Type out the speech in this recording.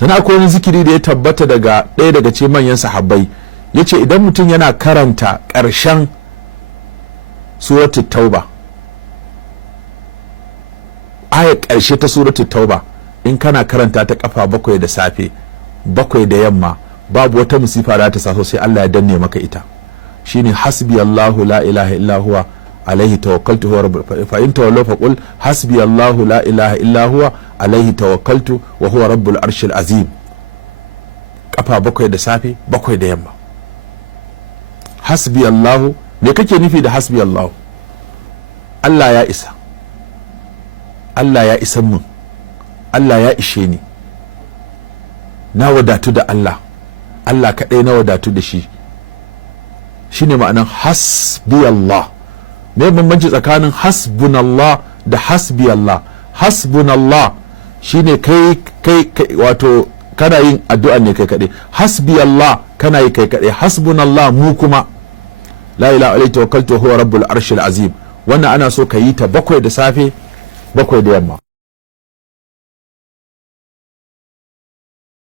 sannan akwai wani zikiri da ya tabbata daga ɗaya daga cikin manyan sahabbai, yace idan mutum yana karanta ƙarshen suratul tauba, ayar ƙarshe ta suratul tauba, in kana karanta ta kafa 7 da safe 7 da yamma, babu wata musifa da ta saso sai Allah ya danne maka ita. shine hasbi Allahu la ilaha illa huwa alaihi tawakkaltu huwa rabbul, fa in tawallaw faqul hasbi Allahu la ilaha illa huwa alaihi tawakkaltu wa huwa rabbul arshil azim. kafa 7 da safe 7 da yamma. hasbi Allahu, me kake nufi da hasbi Allahu? Allah ya isa, Allah ya isan mun, Allah ya ishe ni, na wadatu da Allah, Allah kaɗai na wadatu da shi. shine ma'anan hasbi Allah. me bambanci tsakanin hasbunallah da hasbi Allah? hasbunallah shine kai wato kana yin addu'a ne kai kaɗai, hasbi Allah kana yi kai kaɗai, hasbunallah mu kuma la ilaha illa tawakkaltu huwa rabbul arshil azim. wannan ana so ka yi ta 7 da safe 7 da yamma.